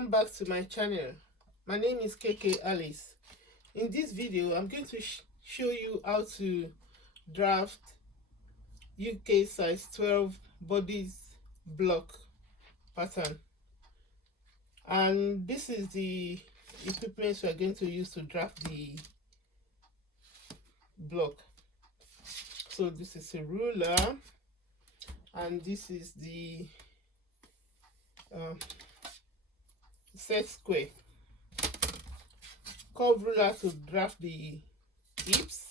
Welcome back to my channel. My name is KK Alice. In this video I'm going to show you how to draft UK size 12 bodice block pattern, and this is the equipment we are going to use to draft the block. So this is a ruler, and this is the set square, curve ruler to draft the hips,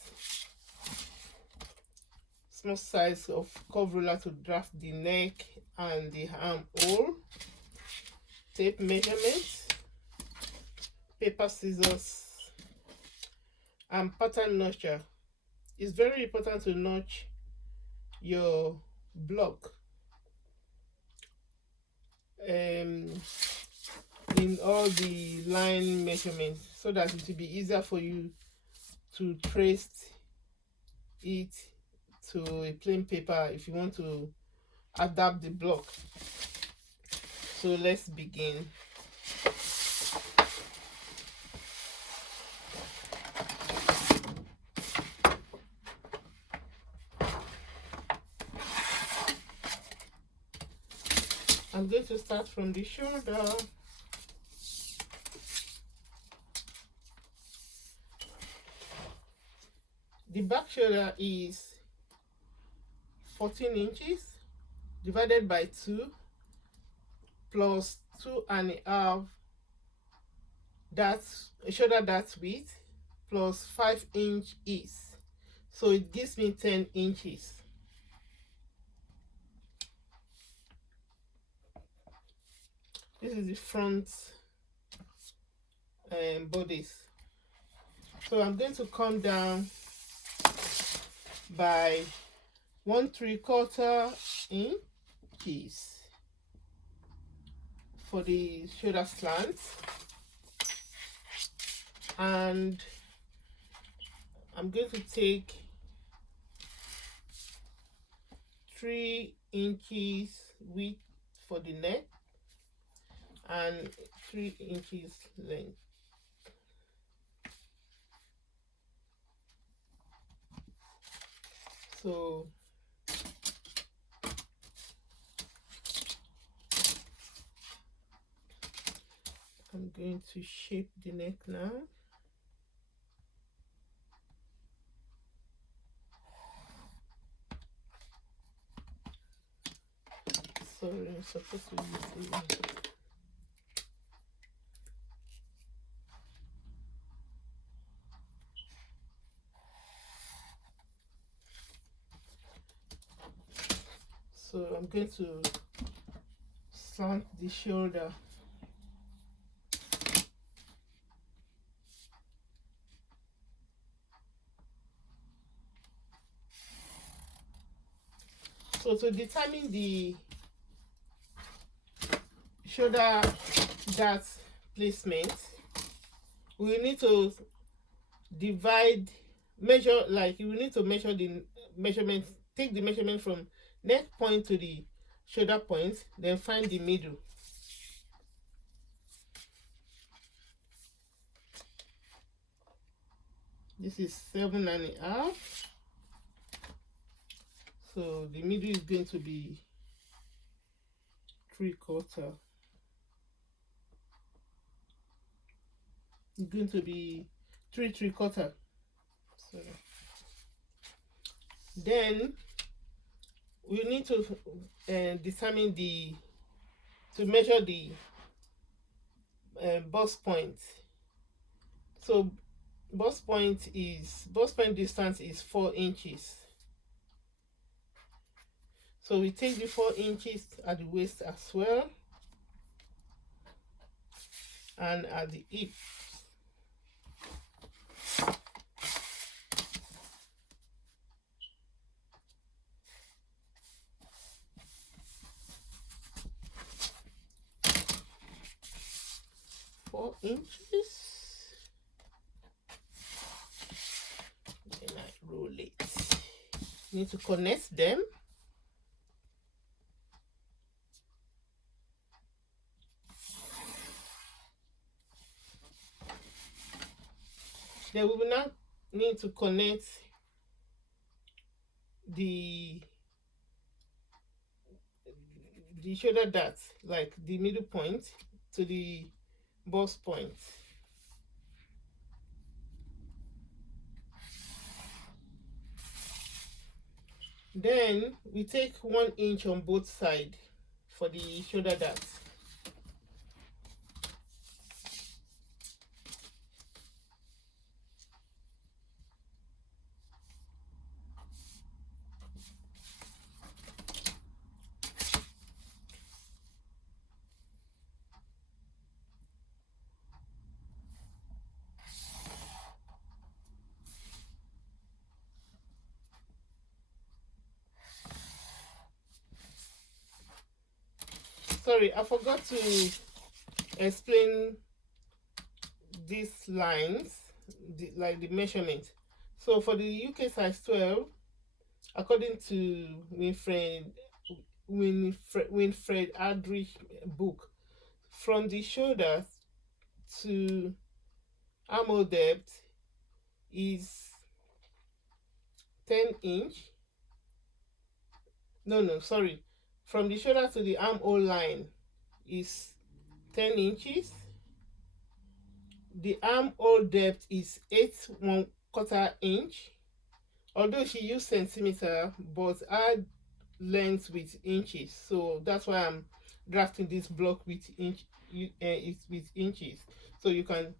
small size of curve ruler to draft the neck and the armhole, tape measurement, paper, scissors, and pattern notcher. It's very important to notch your block in all the line measurements, so that it will be easier for you to trace it to a plain paper if you want to adapt the block. So let's begin. I'm going to start from the shoulder. The back shoulder is 14 inches divided by 2 plus 2.5 shoulder dart width plus 5-inch ease, so it gives me 10 inches. This is the front bodice. So I'm going to come down by 1¾ inches for the shoulder slant, and I'm going to take 3 inches width for the neck and 3 inches length. So I'm going to shape the neck now. Sorry, I'm supposed to use the So I'm going to slant the shoulder. So to determine the shoulder dart placement, we need to measure the measurement, take the measurement from neck point to the shoulder point, then find the middle. This is 7.5, so the middle is going to be 3/4. It's going to be 3¾ sorry. Then we need to determine to measure the bust point. So bust point distance is 4 inches. So we take the 4 inches at the waist as well, and at the hip. Inches, then I roll it. Need to connect them. Then we will now need to connect the shoulder dart, like the middle point, to the bust point. Then we take 1 inch on both sides for the shoulder dart. Sorry, I forgot to explain these lines, like the measurement. So for the UK size 12, according to Winfred Aldrich book, from the shoulder to armhole depth is 10 inch. No, sorry. From the shoulder to the armhole line is 10 inches. The armhole depth is 8 1/4 inch. Although she used centimeter, but add length with inches. So that's why I'm drafting this block with it's with inches. So you can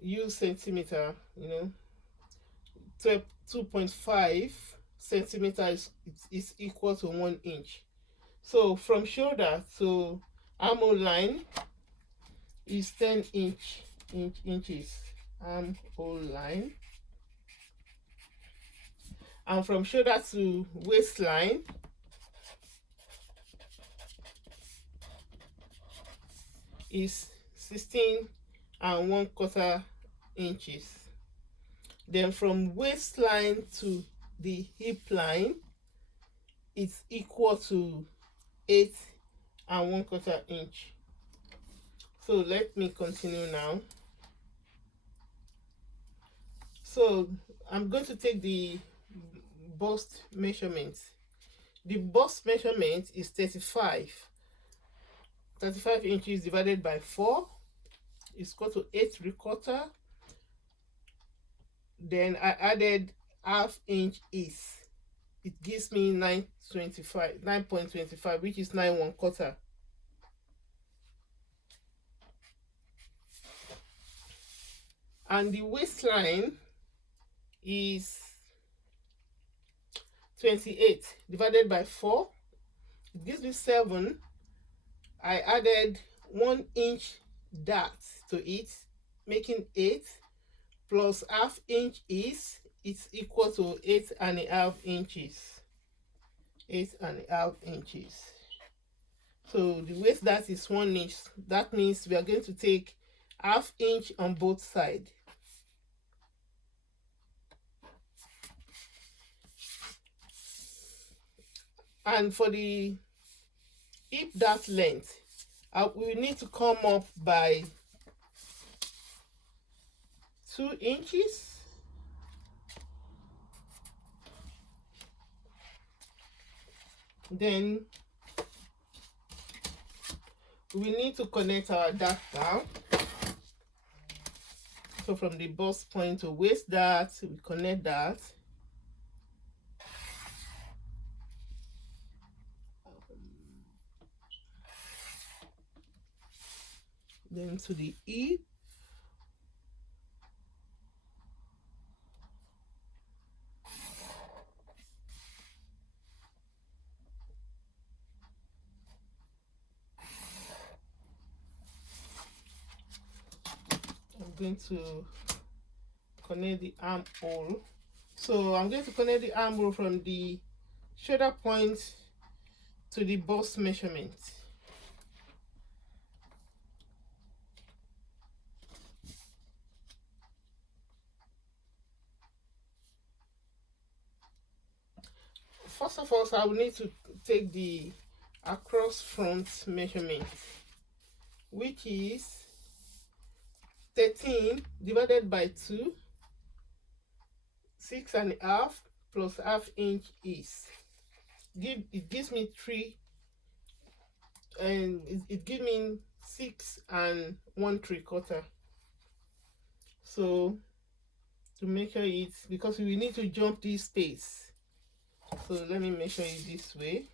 use centimeter, 2.5 centimeters is equal to 1 inch. So from shoulder to armhole line is 10 inches armhole line, and from shoulder to waistline is 16 1/4 inches. Then from waistline to the hip line, it's equal to 8 1/4 inch. So let me continue now. So I'm going to take the bust measurement. The bust measurement is 35 inches divided by 4 is equal to 8 3/4. Then I added ½ inch is, it gives me 9.25, which is 9 1/4. And the waistline is 28 divided by 4, it gives me 7. I added 1 inch dart to it, making 8, plus ½ inch is, it's equal to 8 1/2 inches. 8 1/2 inches. So the waist dart is 1 inch. That means we are going to take ½ inch on both sides. And for the hip dart length, we need to come up by 2 inches. Then we need to connect our dart down. So from the bust point to waist dart, we connect that. Then to the hip. I'm going to connect the armhole. So I'm going to connect the armhole from the shoulder point to the bust measurement. First of all, I will need to take the across front measurement, which is 13 divided by 2, 6.5 plus half inch is. It gives me 3, and it gives me 6 1/3. So to measure it, because we need to jump this space, so let me measure it this way.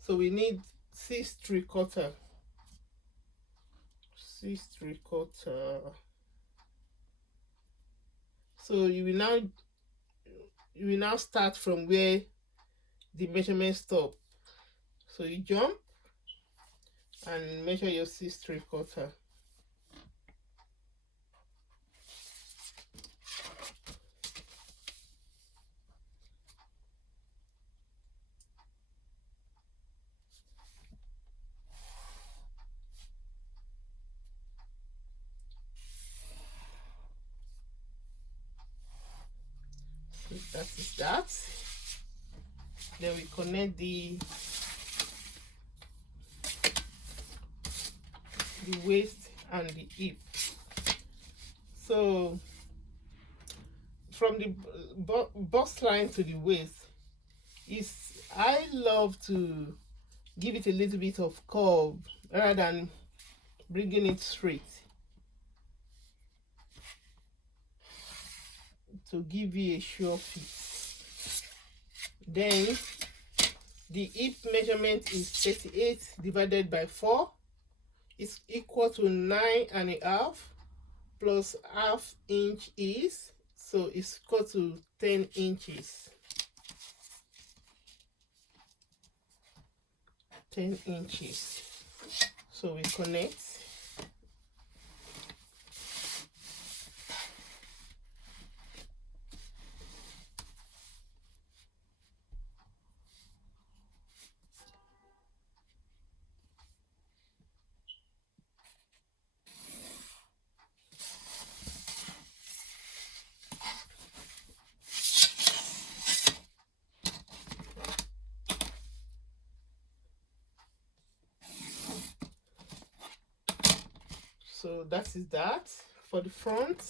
So we need 6 3/4. 6 3/4. So you will now start from where the measurement stop. So you jump and measure your 6 3/4. So that is that. Then we connect the waist and the hip. So from the bust line to the waist, I love to give it a little bit of curve rather than bringing it straight, to give you a sure fit. Then the hip measurement is 38 divided by 4 is equal to 9.5 plus half inch is, so it's equal to 10 inches. 10 inches. So we connect. So that is that for the front.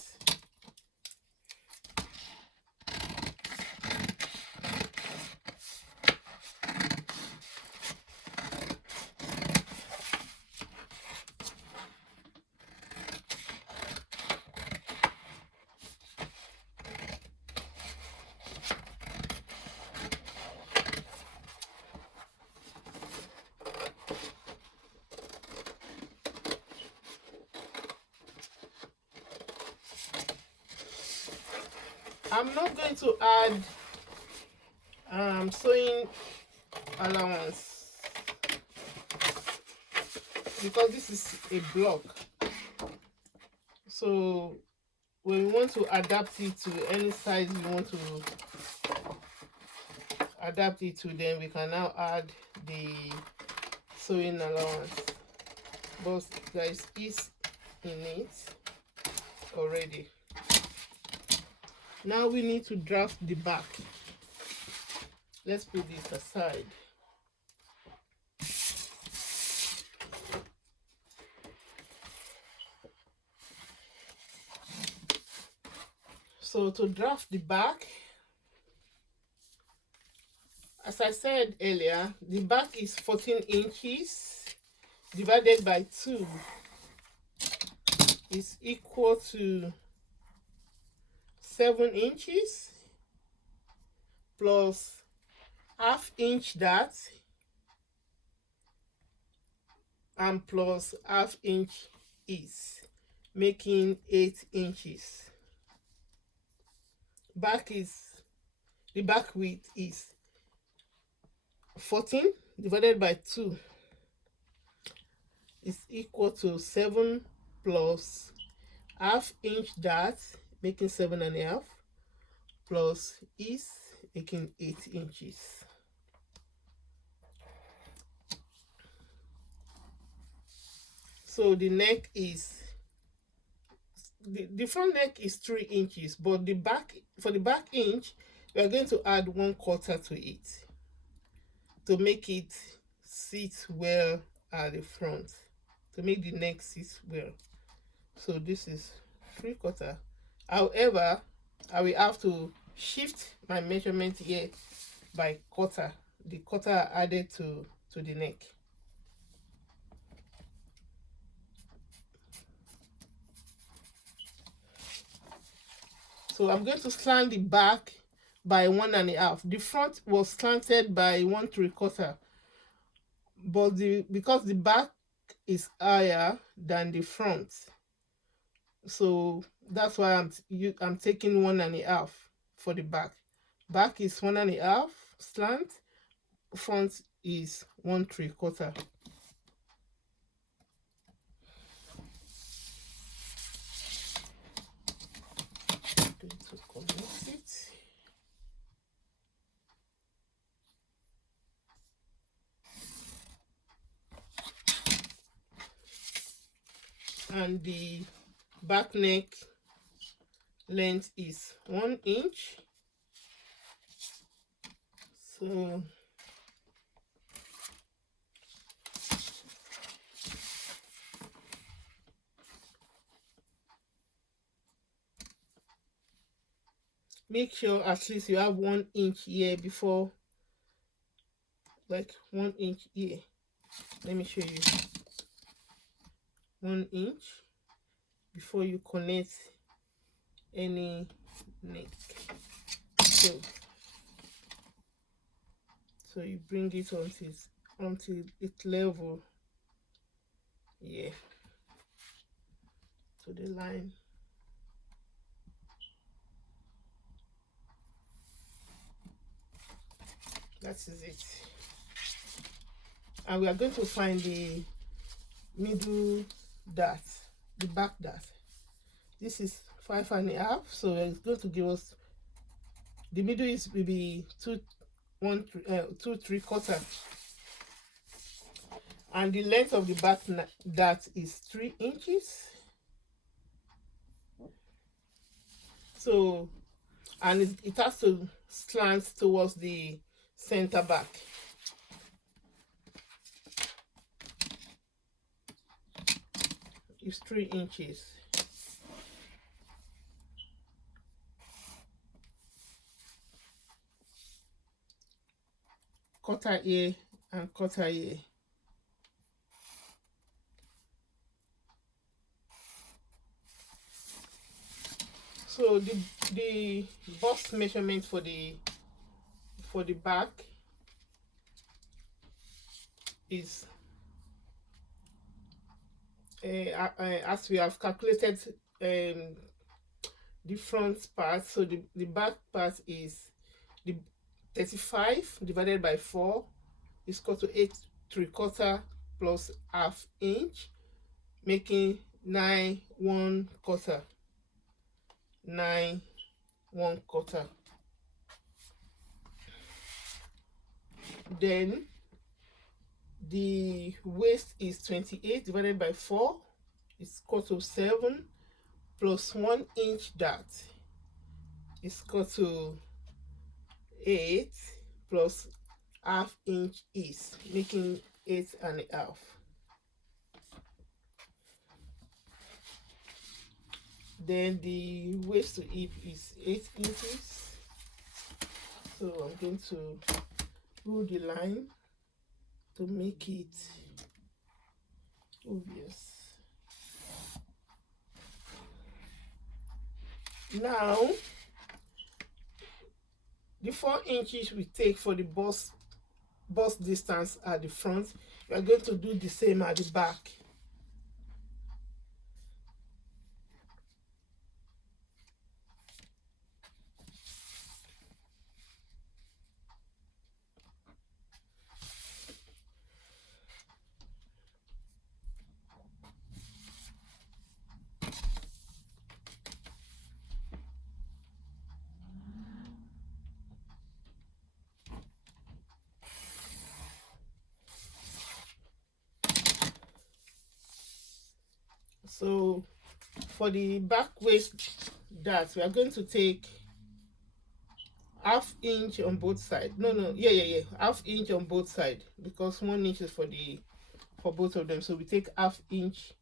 I'm not going to add sewing allowance because this is a block. So when we want to adapt it to any size we want to adapt it to, then we can now add the sewing allowance. But there is ease in it already. Now we need to draft the back. Let's put this aside. So to draft the back, as I said earlier, the back is 14 inches divided by 2 is equal to 7 inches plus half inch that and plus half inch is, making 8 inches. The back width is 14 divided by 2 is equal to 7 plus half inch that, making 7.5, plus is making 8 inches. So the neck is the front neck is 3 inches, but the back, for the back inch, we are going to add 1/4 to it to make it sit well at the front. to make the neck sit well. So this is 3/4. However, I will have to shift my measurement here by quarter, the quarter added to the neck. So I'm going to slant the back by 1.5. The front was slanted by 1/3, but because the back is higher than the front, so that's why I'm taking 1.5 for the back. Back is 1.5 slant, front is 1/3. Going to connect it. And the back neck length is 1 inch. So make sure at least you have 1 inch here before, like 1 inch here. Let me show you. 1 inch before you connect any neck. So you bring it until it level, yeah, to the line. That is it. And we are going to find the middle dart, the back dart. This is 5.5, so it's going to give us, the middle will be 2.75, and the length of the back dart is 3 inches. So, and it has to slant towards the center back. It's 3 inches. Quarter here and quarter here. So the bust measurement for the back is as we have calculated the front part. So the back part is the 35 divided by 4 is equal to 8.75 plus ½ inch, making 9 1/4. 9 1/4. Then the waist is 28 divided by 4 is equal to 7 plus 1 inch dart is equal to 8 plus ½ inch is, making 8.5. Then the waist to hip is 8 inches. So I'm going to rule the line to make it obvious. Now, the 4 inches we take for the bust distance at the front, we are going to do the same at the back. So for the back waist dart, we are going to take ½ inch on both sides. No, yeah, ½ inch on both sides, because 1 inch is for the for both of them. So we take 1/2 inch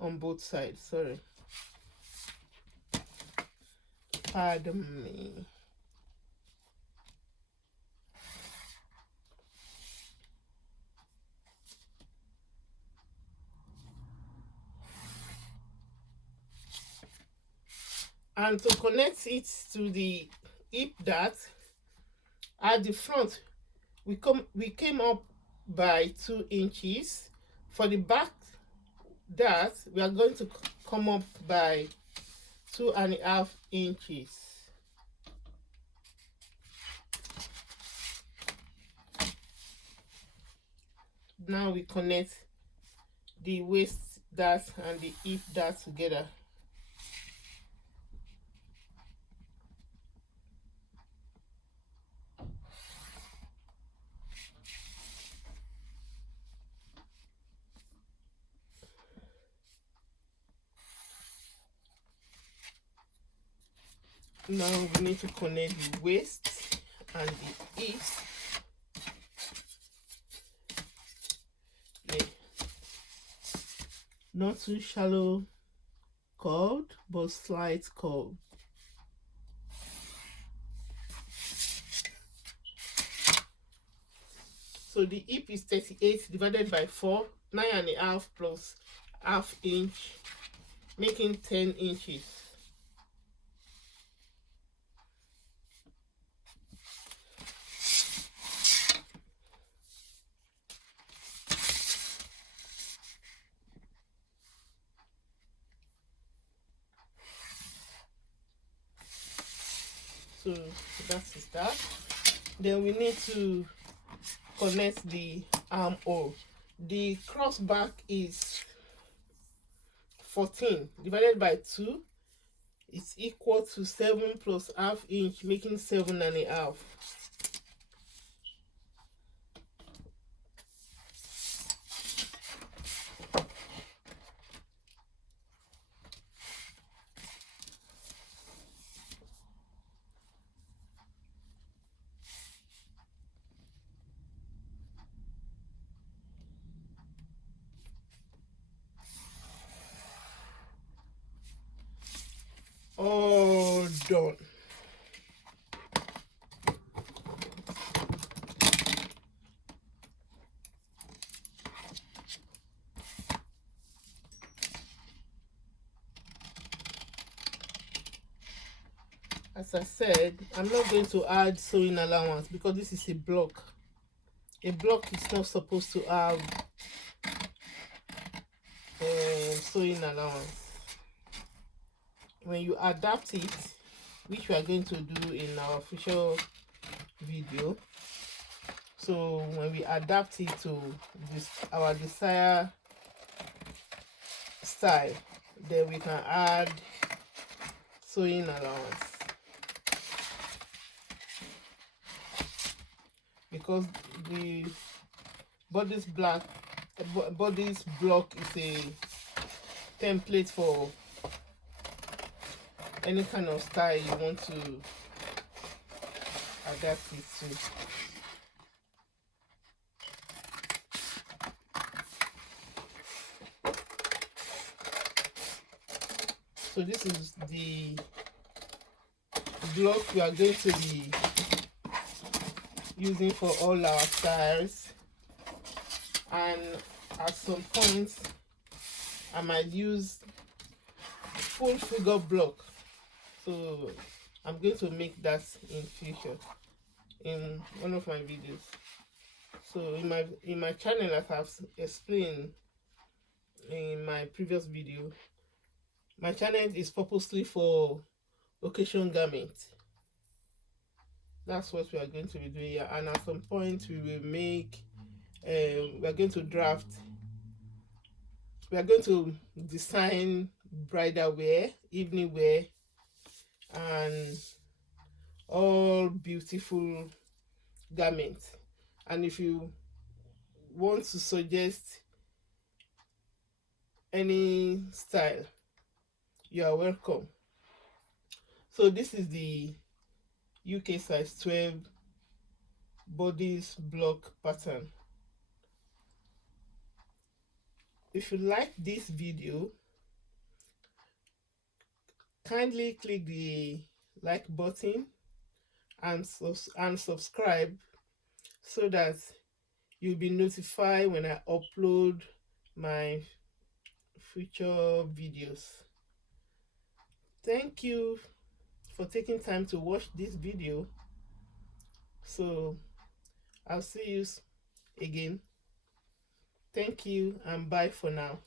on both sides. Sorry, pardon me. And to connect it to the hip dart at the front, we came up by 2 inches. For the back dart, we are going to come up by 2.5 inches. Now we connect the waist dart and the hip dart together. Now we need to connect the waist and the hip. Yeah. Not too shallow curve, but slight curve. So the hip is 38 divided by 4, 9.5 plus 1/2 inch, making 10 inches. So that is that. Then we need to connect the armhole. The cross back is 14 divided by 2 is equal to 7 plus 1/2 inch, making 7.5. All done. As I said, I'm not going to add sewing allowance because this is a block. A block is not supposed to have sewing allowance. When you adapt it, which we are going to do in our official video, so when we adapt it to our desired style, then we can add sewing allowance, because the body's block is a template for any kind of style you want to adapt it to. So this is the block we are going to be using for all our styles, and at some point I might use full figure block, so I'm going to make that in future in one of my videos. So in my channel, as I've explained in my previous video, my channel is purposely for occasion garments. That's what we are going to be doing here, and at some point we will make we are going to design bridal wear, evening wear, and all beautiful garments. And if you want to suggest any style, you are welcome. So this is the UK size 12 bodice block pattern. if you like this video, kindly click the like button and subscribe so that you'll be notified when I upload my future videos. Thank you for taking time to watch this video. So I'll see you again. Thank you and bye for now.